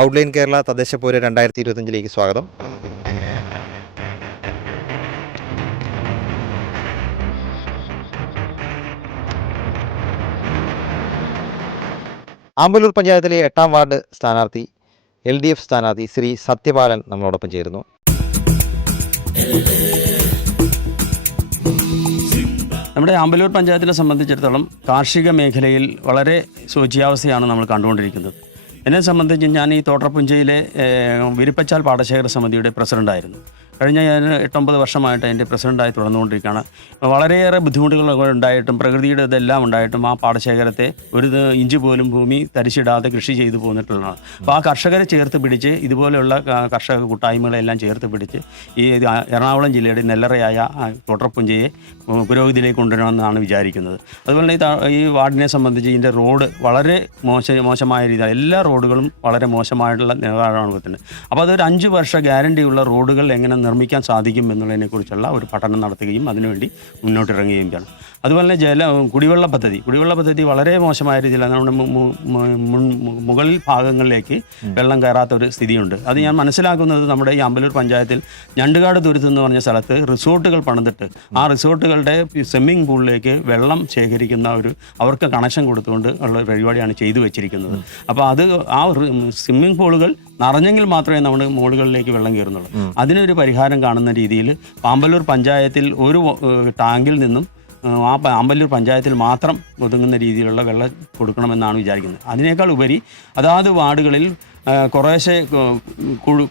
Outline Kerala തദ്ദേശ പോര് 2025 സ്വാഗതം. ആമ്പല്ലൂർ പഞ്ചായത്തിലെ 8ാം വാർഡ് സ്ഥാനാർത്ഥി LDF സ്ഥാനാർത്ഥി ശ്രീ സത്യപാലൻ നമ്മളോടൊപ്പം ചേരുന്നു. നമ്മുടെ ആമ്പല്ലൂർ പഞ്ചായത്തിനെ സംബന്ധിച്ചിടത്തോളം കാർഷിക മേഖലയിൽ വളരെ ശോച്യാവസ്ഥയാണ് നമ്മൾ കണ്ടുകൊണ്ടിരിക്കുന്നത്. എന്നെ സംബന്ധിച്ച് ഞാൻ ഈ തോട്ടപ്പുഞ്ചയിലെ വിരിപ്പച്ചാൽ പാടശേഖര സമിതിയുടെ പ്രസിഡൻ്റായിരുന്നു. കഴിഞ്ഞ 8-9 വർഷമായിട്ട് അതിൻ്റെ പ്രസിഡൻ്റായി തുടർന്നുകൊണ്ടിരിക്കുകയാണ്. വളരെയേറെ ബുദ്ധിമുട്ടുകൾ ഉണ്ടായിട്ടും പ്രകൃതിയുടെ ഇതെല്ലാം ഉണ്ടായിട്ടും ആ പാടശേഖരത്തെ ഒരു ഇഞ്ച് പോലും ഭൂമി തരിച്ചിടാതെ കൃഷി ചെയ്തു പോന്നിട്ടുള്ളതാണ്. അപ്പോൾ ആ കർഷകരെ ചേർത്ത് പിടിച്ച് ഇതുപോലെയുള്ള കർഷക കൂട്ടായ്മകളെല്ലാം ചേർത്ത് പിടിച്ച് ഈ എറണാകുളം ജില്ലയുടെ നെല്ലറയായ തോട്ടപ്പുഞ്ചയെ പുരോഗതിയിലേക്ക് കൊണ്ടുവരണമെന്നാണ് വിചാരിക്കുന്നത്. അതുപോലെ ഈ വാർഡിനെ സംബന്ധിച്ച് ഇതിൻ്റെ റോഡ് വളരെ മോശമായ രീതിയിൽ എല്ലാ റോഡുകളും വളരെ മോശമായിട്ടുള്ള നിലവാരമാണ് വരുന്നത്. അപ്പോൾ അതൊരു 5 വർഷ ഗ്യാരണ്ടിയുള്ള റോഡുകൾ എങ്ങനെ നിർമ്മിക്കാൻ സാധിക്കും എന്നുള്ളതിനെക്കുറിച്ചുള്ള ഒരു പഠനം നടത്തുകയും അതിനുവേണ്ടി മുന്നോട്ടിറങ്ങുകയും ചെയ്യണം. അതുപോലെ തന്നെ കുടിവെള്ള പദ്ധതി വളരെ മോശമായ രീതിയിലാണ്. നമ്മുടെ മുകളിൽ ഭാഗങ്ങളിലേക്ക് വെള്ളം കയറാത്ത ഒരു സ്ഥിതിയുണ്ട്. അത് ഞാൻ മനസ്സിലാക്കുന്നത് നമ്മുടെ ഈ ആമ്പല്ലൂർ പഞ്ചായത്തിൽ ഞണ്ടുകാട് തുരുത്ത് എന്ന് പറഞ്ഞ സ്ഥലത്ത് റിസോർട്ടുകൾ പണിതിട്ട് ആ റിസോർട്ടുകളുടെ സ്വിമ്മിംഗ് പൂളിലേക്ക് വെള്ളം ശേഖരിക്കുന്ന അവർക്ക് കണക്ഷൻ കൊടുത്തുകൊണ്ട് ഉള്ള പരിപാടിയാണ് ചെയ്തു വെച്ചിരിക്കുന്നത്. അപ്പോൾ അത് ആ സ്വിമ്മിംഗ് പൂളുകൾ നിറഞ്ഞെങ്കിൽ മാത്രമേ നമ്മുടെ മുകളിലേക്ക് വെള്ളം കയറുന്നുള്ളൂ. അതിനൊരു പരിഹാരം കാണുന്ന രീതിയിൽ ആമ്പല്ലൂർ പഞ്ചായത്തിൽ ഒരു ടാങ്കിൽ നിന്നും ആമ്പല്ലൂർ പഞ്ചായത്തിൽ മാത്രം ഒതുങ്ങുന്ന രീതിയിലുള്ള വെള്ളം കൊടുക്കണമെന്നാണ് വിചാരിക്കുന്നത്. അതിനേക്കാൾ ഉപരി അതാത് വാർഡുകളിൽ കുറേശ്ശെ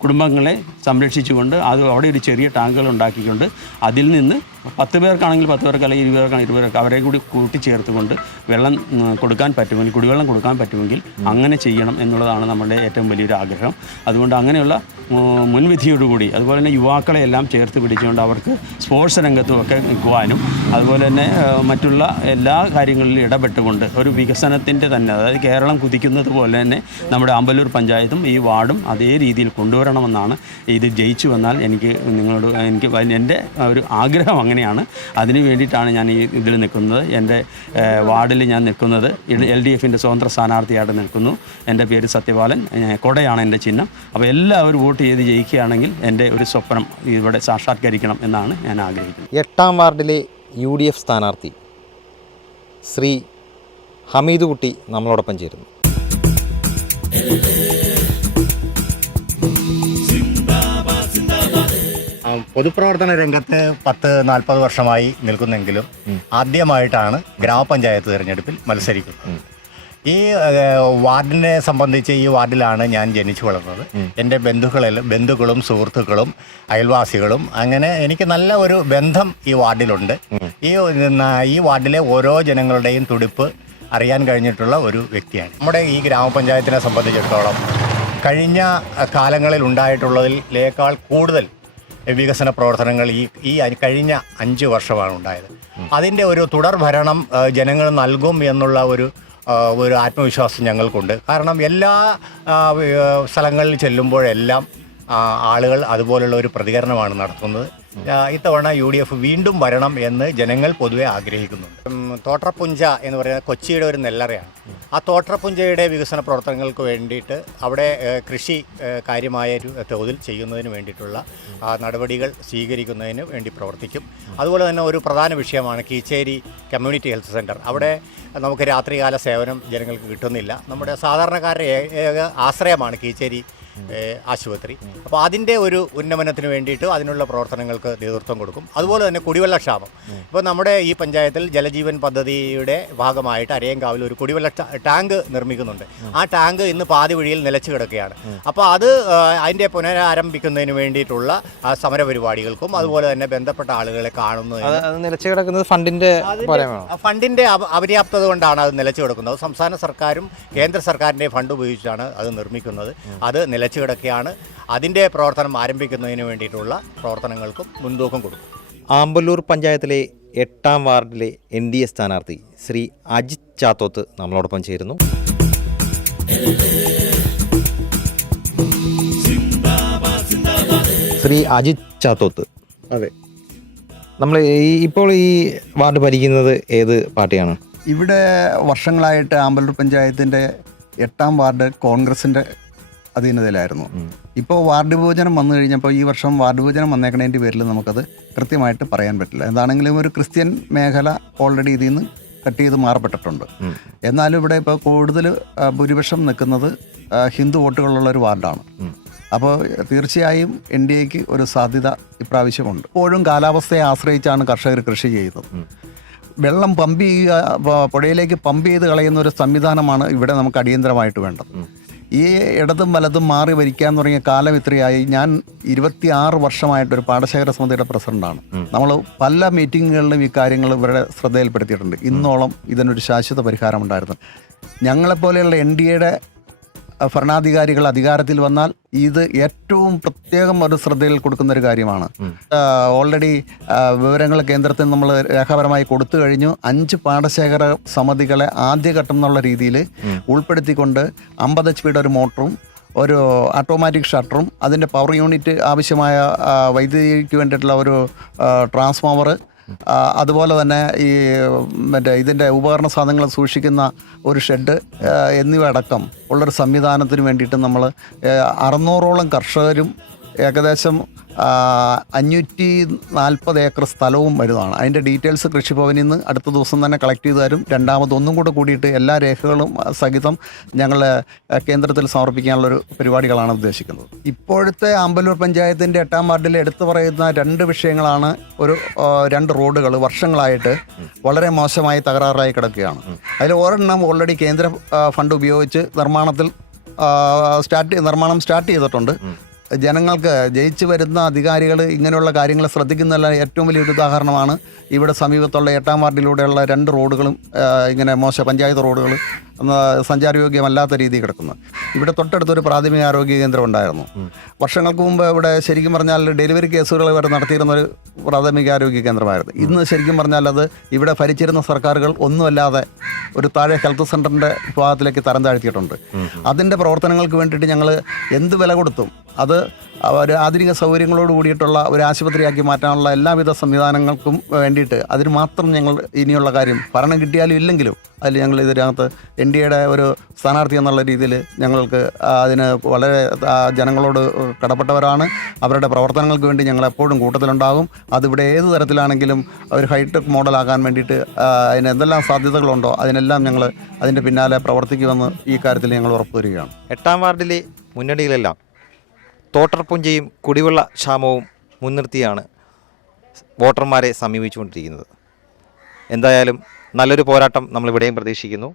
കുടുംബങ്ങളെ സംരക്ഷിച്ചുകൊണ്ട് അവിടെ ഒരു ചെറിയ ടാങ്കുകൾ ഉണ്ടാക്കിക്കൊണ്ട് അതിൽ നിന്ന് 10 പേർക്കാണെങ്കിൽ 10 പേർക്ക് അല്ലെങ്കിൽ 20 പേർക്കാണെങ്കിൽ 20 പേർക്ക് അവരെ കൂടി കൂട്ടിച്ചേർത്തുകൊണ്ട് വെള്ളം കൊടുക്കാൻ പറ്റുമെങ്കിൽ, കുടിവെള്ളം കൊടുക്കാൻ പറ്റുമെങ്കിൽ അങ്ങനെ ചെയ്യണം എന്നുള്ളതാണ് നമ്മുടെ ഏറ്റവും വലിയൊരു ആഗ്രഹം. അതുകൊണ്ട് അങ്ങനെയുള്ള മുൻവിധിയോടുകൂടി അതുപോലെ തന്നെ യുവാക്കളെ എല്ലാം ചേർത്ത് പിടിച്ചുകൊണ്ട് അവർക്ക് സ്പോർട്സ് രംഗത്തും ഒക്കെ നിൽക്കുവാനും അതുപോലെ തന്നെ മറ്റുള്ള എല്ലാ കാര്യങ്ങളിലും ഇടപെട്ടുകൊണ്ട് ഒരു വികസനത്തിൻ്റെ തന്നെ, അതായത് കേരളം കുതിക്കുന്നത് പോലെ തന്നെ നമ്മുടെ ആമ്പല്ലൂർ പഞ്ചായത്തും ഈ വാർഡും അതേ രീതിയിൽ കൊണ്ടുവരണമെന്നാണ്. ഇത് ജയിച്ചു വന്നാൽ എനിക്ക് എൻ്റെ ഒരു ആഗ്രഹം അങ്ങനെയാണ്. അതിന് വേണ്ടിയിട്ടാണ് ഞാൻ ഈ ഇതിൽ നിൽക്കുന്നത്. എൻ്റെ വാർഡിൽ ഞാൻ നിൽക്കുന്നത് LDFൻ്റെ സ്വതന്ത്ര സ്ഥാനാർത്ഥിയായിട്ട് നിൽക്കുന്നു. എൻ്റെ പേര് സത്യപാലൻ, കൊടയാണ് എൻ്റെ ചിഹ്നം. അപ്പോൾ എല്ലാവരും വോട്ട് ചെയ്ത് ജയിക്കുകയാണെങ്കിൽ എൻ്റെ ഒരു സ്വപ്നം ഇവിടെ സാക്ഷാത്കരിക്കണം എന്നാണ് ഞാൻ ആഗ്രഹിക്കുന്നത്. 8ാം വാർഡിലെ UDF സ്ഥാനാർത്ഥി ശ്രീ ഹമീദ് കുട്ടി നമ്മളോടൊപ്പം ചേരുന്നു. പൊതുപ്രവർത്തന രംഗത്ത് 10-40 വർഷമായി നിൽക്കുന്നെങ്കിലും ആദ്യമായിട്ടാണ് ഗ്രാമപഞ്ചായത്ത് തിരഞ്ഞെടുപ്പിൽ മത്സരിക്കുന്നത്. ഈ വാർഡിനെ സംബന്ധിച്ച് ഈ വാർഡിലാണ് ഞാൻ ജനിച്ചു വളർന്നത്. എൻ്റെ ബന്ധുക്കളും സുഹൃത്തുക്കളും അയൽവാസികളും അങ്ങനെ എനിക്ക് നല്ല ഒരു ബന്ധം ഈ വാർഡിലുണ്ട്. ഈ വാർഡിലെ ഓരോ ജനങ്ങളുടെയും തുടിപ്പ് അറിയാൻ കഴിഞ്ഞിട്ടുള്ള ഒരു വ്യക്തിയാണ്. നമ്മുടെ ഈ ഗ്രാമപഞ്ചായത്തിനെ സംബന്ധിച്ചിടത്തോളം കഴിഞ്ഞ കാലങ്ങളിൽ ഉണ്ടായിട്ടുള്ളതിലേക്കാൾ കൂടുതൽ വികസന പ്രവർത്തനങ്ങൾ ഈ കഴിഞ്ഞ 5 വർഷമാണ് ഉണ്ടായത്. അതിൻ്റെ ഒരു തുടർ ഭരണം ജനങ്ങൾ നൽകും എന്നുള്ള ഒരു ആത്മവിശ്വാസം ഞങ്ങൾക്കുണ്ട്. കാരണം എല്ലാ സ്ഥലങ്ങളിൽ ചെല്ലുമ്പോഴെല്ലാം ആളുകൾ അതുപോലുള്ള ഒരു പ്രതികരണമാണ് നടത്തുന്നത്. ഇത്തവണ UDF വീണ്ടും വരണം എന്ന് ജനങ്ങൾ പൊതുവെ ആഗ്രഹിക്കുന്നുണ്ട്. തോട്ടപ്പുഞ്ച എന്ന് പറയുന്നത് കൊച്ചിയുടെ ഒരു നെല്ലറയാണ്. ആ തോട്ടപ്പുഞ്ചയുടെ വികസന പ്രവർത്തനങ്ങൾക്ക് വേണ്ടിയിട്ട് അവിടെ കൃഷി കാര്യമായ തോതിൽ ചെയ്യുന്നതിന് വേണ്ടിയിട്ടുള്ള നടപടികൾ സ്വീകരിക്കുന്നതിന് വേണ്ടി പ്രവർത്തിക്കും. അതുപോലെ തന്നെ ഒരു പ്രധാന വിഷയമാണ് കീച്ചേരി കമ്മ്യൂണിറ്റി ഹെൽത്ത് സെൻറ്റർ. അവിടെ നമുക്ക് രാത്രികാല സേവനം ജനങ്ങൾക്ക് കിട്ടുന്നില്ല. നമ്മുടെ സാധാരണക്കാരുടെ ഏക ആശ്രയമാണ് കീച്ചേരി ആശുപത്രി. അപ്പോൾ അതിൻ്റെ ഒരു ഉന്നമനത്തിന് വേണ്ടിയിട്ട് അതിനുള്ള പ്രവർത്തനങ്ങൾക്ക് നേതൃത്വം കൊടുക്കും. അതുപോലെ തന്നെ കുടിവെള്ള ക്ഷാമം. ഇപ്പോൾ നമ്മുടെ ഈ പഞ്ചായത്തിൽ ജലജീവൻ പദ്ധതിയുടെ ഭാഗമായിട്ട് അരയങ്കാവിൽ ഒരു കുടിവെള്ള ടാങ്ക് നിർമ്മിക്കുന്നുണ്ട്. ആ ടാങ്ക് ഇന്ന് പാതി വഴിയിൽ നിലച്ചു കിടക്കുകയാണ്. അപ്പോൾ അതിൻ്റെ പുനരാരംഭിക്കുന്നതിന് വേണ്ടിയിട്ടുള്ള സമരപരിപാടികൾക്കും അതുപോലെ തന്നെ ബന്ധപ്പെട്ട ആളുകളെ കാണുന്നതിന് ഫണ്ടിൻ്റെ അപര്യാപ്തത കൊണ്ടാണ് അത് നിലച്ചു കിടക്കുന്നത്. സംസ്ഥാന സർക്കാരും കേന്ദ്ര സർക്കാരിൻ്റെ ഫണ്ട് ഉപയോഗിച്ചാണ് അത് നിർമ്മിക്കുന്നത്. അത് നിലച്ചു കിടക്കുകയാണ്. അതിൻ്റെ പ്രവർത്തനം ആരംഭിക്കുന്നതിന് വേണ്ടിയിട്ടുള്ള പ്രവർത്തനങ്ങൾക്കും മുൻതൂക്കം കൊടുക്കും. ആമ്പല്ലൂർ പഞ്ചായത്തിലെ 8ാം വാർഡിലെ NDA സ്ഥാനാർത്ഥി ശ്രീ അജിത് ചാത്തോത്ത് നമ്മളോടൊപ്പം ചേരുന്നു. ശ്രീ അജിത് ചാത്തോത്ത്, അതെ, നമ്മൾ ഇപ്പോൾ ഈ വാർഡ് ഭരിക്കുന്നത് ഏത് പാർട്ടിയാണ്? ഇവിടെ വർഷങ്ങളായിട്ട് ആമ്പല്ലൂർ പഞ്ചായത്തിൻ്റെ 8ാം വാർഡ് കോൺഗ്രസിൻ്റെ അധീനതയിലായിരുന്നു. ഇപ്പോൾ വാർഡ് വിഭജനം വന്നു കഴിഞ്ഞപ്പോൾ ഈ വർഷം വാർഡ് വിഭജനം വന്നേക്കണതിൻ്റെ പേരിൽ നമുക്കത് കൃത്യമായിട്ട് പറയാൻ പറ്റില്ല. എന്താണെങ്കിലും ഒരു ക്രിസ്ത്യൻ മേഖല ഓൾറെഡി ഇതിൽ നിന്ന് കട്ട് ചെയ്ത് മാറപ്പെട്ടിട്ടുണ്ട്. എന്നാലും ഇവിടെ ഇപ്പോൾ കൂടുതൽ ഭൂരിപക്ഷം നിൽക്കുന്നത് ഹിന്ദു വോട്ടുകളുള്ള ഒരു വാർഡാണ്. അപ്പോൾ തീർച്ചയായും എൻ ഡി എക്ക് ഒരു സാധ്യത ഇപ്രാവശ്യമുണ്ട്. ഇപ്പോഴും കാലാവസ്ഥയെ ആശ്രയിച്ചാണ് കർഷകർ കൃഷി ചെയ്യുന്നത്. വെള്ളം പമ്പ് ചെയ്യുക, പുഴയിലേക്ക് പമ്പ് ചെയ്ത് കളയുന്ന ഒരു സംവിധാനമാണ് ഇവിടെ നമുക്ക് അടിയന്തരമായിട്ട് വേണ്ടത്. ഈ ഇടതും വലതും മാറി ഭരിക്കാൻ തുടങ്ങിയ കാലം ഇത്രയായി. ഞാൻ 26 വർഷമായിട്ടൊരു പാടശേഖര സമിതിയുടെ പ്രസിഡന്റാണ്. നമ്മൾ പല മീറ്റിങ്ങുകളിലും ഈ കാര്യങ്ങൾ ഇവരുടെ ശ്രദ്ധയിൽപ്പെടുത്തിയിട്ടുണ്ട്. ഇന്നോളം ഇതിനൊരു ശാശ്വത പരിഹാരം ഉണ്ടായിരുന്നു. ഞങ്ങളെപ്പോലെയുള്ള എൻ ഡി എയുടെ ഭരണാധികാരികൾ അധികാരത്തിൽ വന്നാൽ ഇത് ഏറ്റവും പ്രത്യേകം ഒരു ശ്രദ്ധയിൽ കൊടുക്കുന്ന ഒരു കാര്യമാണ്. ഓൾറെഡി വിവരങ്ങൾ കേന്ദ്രത്തിൽ നമ്മൾ രേഖാപരമായി കൊടുത്തു കഴിഞ്ഞു. 5 പാടശേഖര സമിതികളെ ആദ്യഘട്ടം എന്നുള്ള രീതിയിൽ ഉൾപ്പെടുത്തിക്കൊണ്ട് 50 HP ഒരു മോട്ടറും ഒരു ഓട്ടോമാറ്റിക് ഷട്ടറും അതിൻ്റെ പവർ യൂണിറ്റ് ആവശ്യമായ വൈദ്യുതിക്ക് വേണ്ടിയിട്ടുള്ള ഒരു ട്രാൻസ്ഫോമർ, അതുപോലെ തന്നെ ഈ ഇതിൻ്റെ ഉപകരണ സാധനങ്ങൾ സൂക്ഷിക്കുന്ന ഒരു ഷെഡ് എന്നിവ അടക്കം ഉള്ളൊരു സംവിധാനത്തിന് വേണ്ടിയിട്ട് നമ്മൾ 600ഓളം കർഷകരും ഏകദേശം 540 ഏക്കർ സ്ഥലവും വരുന്നതാണ്. അതിൻ്റെ ഡീറ്റെയിൽസ് കൃഷിഭവനിൽ നിന്ന് അടുത്ത ദിവസം തന്നെ കളക്ട് ചെയ്ത് തരും. രണ്ടാമതൊന്നും കൂടെ കൂടിയിട്ട് എല്ലാ രേഖകളും സഹിതം ഞങ്ങൾ കേന്ദ്രത്തിൽ സമർപ്പിക്കാനുള്ളൊരു പരിപാടികളാണ് ഉദ്ദേശിക്കുന്നത്. ഇപ്പോഴത്തെ ആമ്പല്ലൂർ പഞ്ചായത്തിൻ്റെ 8ാം വാർഡിൽ എടുത്തു പറയുന്ന 2 വിഷയങ്ങളാണ്. 2 റോഡുകൾ വർഷങ്ങളായിട്ട് വളരെ മോശമായി തകരാറായി കിടക്കുകയാണ്. അതിൽ ഒരെണ്ണം ഓൾറെഡി കേന്ദ്ര ഫണ്ട് ഉപയോഗിച്ച് നിർമ്മാണം സ്റ്റാർട്ട് ചെയ്തിട്ടുണ്ട്. ജനങ്ങൾക്ക് ജയിച്ചു വരുന്ന അധികാരികൾ ഇങ്ങനെയുള്ള കാര്യങ്ങൾ ശ്രദ്ധിക്കുന്നതല്ല ഏറ്റവും വലിയൊരു ഉദാഹരണമാണ്. ഇവിടെ സമീപത്തുള്ള 8ാം വാർഡിലൂടെയുള്ള 2 റോഡുകളും ഇങ്ങനെ പഞ്ചായത്ത് റോഡുകൾ സഞ്ചാരയോഗ്യമല്ലാത്ത രീതിയിൽ കിടക്കുന്നു. ഇവിടെ തൊട്ടടുത്തൊരു പ്രാഥമിക ആരോഗ്യ കേന്ദ്രം ഉണ്ടായിരുന്നു. വർഷങ്ങൾക്ക് മുമ്പ് ഇവിടെ ശരിക്കും പറഞ്ഞാൽ ഡെലിവറി കേസുകൾ വരെ നടത്തിയിരുന്നൊരു പ്രാഥമിക ആരോഗ്യ കേന്ദ്രമായിരുന്നു. ഇന്ന് ശരിക്കും പറഞ്ഞാൽ അത് ഇവിടെ ഭരിച്ചിരുന്ന സർക്കാരുകൾ ഒന്നുമല്ലാതെ ഒരു താഴെ ഹെൽത്ത് സെൻ്ററിൻ്റെ വിഭാഗത്തിലേക്ക് തരം താഴ്ത്തിയിട്ടുണ്ട്. അതിൻ്റെ പ്രവർത്തനങ്ങൾക്ക് വേണ്ടിയിട്ട് ഞങ്ങൾ എന്ത് വില കൊടുത്തും അത് ഒരു ആധുനിക സൗകര്യങ്ങളോട് കൂടിയിട്ടുള്ള ഒരു ആശുപത്രിയാക്കി മാറ്റാനുള്ള എല്ലാവിധ സംവിധാനങ്ങൾക്കും വേണ്ടിയിട്ട് അതിന് മാത്രം ഞങ്ങൾ ഇനിയുള്ള കാര്യം ഭരണം കിട്ടിയാലും ഇല്ലെങ്കിലും അതിൽ ഞങ്ങൾ ഇതിനകത്ത് എൻ ഡി എയുടെ ഒരു സ്ഥാനാർത്ഥി എന്നുള്ള രീതിയിൽ ഞങ്ങൾക്ക് അതിന് വളരെ ജനങ്ങളോട് കടപ്പെട്ടവരാണ്. അവരുടെ പ്രവർത്തനങ്ങൾക്ക് വേണ്ടി ഞങ്ങൾ എപ്പോഴും കൂട്ടത്തിലുണ്ടാകും. അതിവിടെ ഏത് തരത്തിലാണെങ്കിലും ഒരു ഹൈടെക് മോഡലാകാൻ വേണ്ടിയിട്ട് അതിന് എന്തെല്ലാം സാധ്യതകളുണ്ടോ അതിനെല്ലാം ഞങ്ങൾ അതിൻ്റെ പിന്നാലെ പ്രവർത്തിക്കുമെന്ന് ഈ കാര്യത്തിൽ ഞങ്ങൾ ഉറപ്പു തരികയാണ്. 8ാം വാർഡിലെ മുന്നണികളെല്ലാം തോട്ടർപുഞ്ചയും കുടിവെള്ള ക്ഷാമവും മുൻനിർത്തിയാണ് വോട്ടർമാരെ സമീപിച്ചുകൊണ്ടിരിക്കുന്നത്. എന്തായാലും നല്ലൊരു പോരാട്ടം നമ്മളിവിടെയും പ്രതീക്ഷിക്കുന്നു.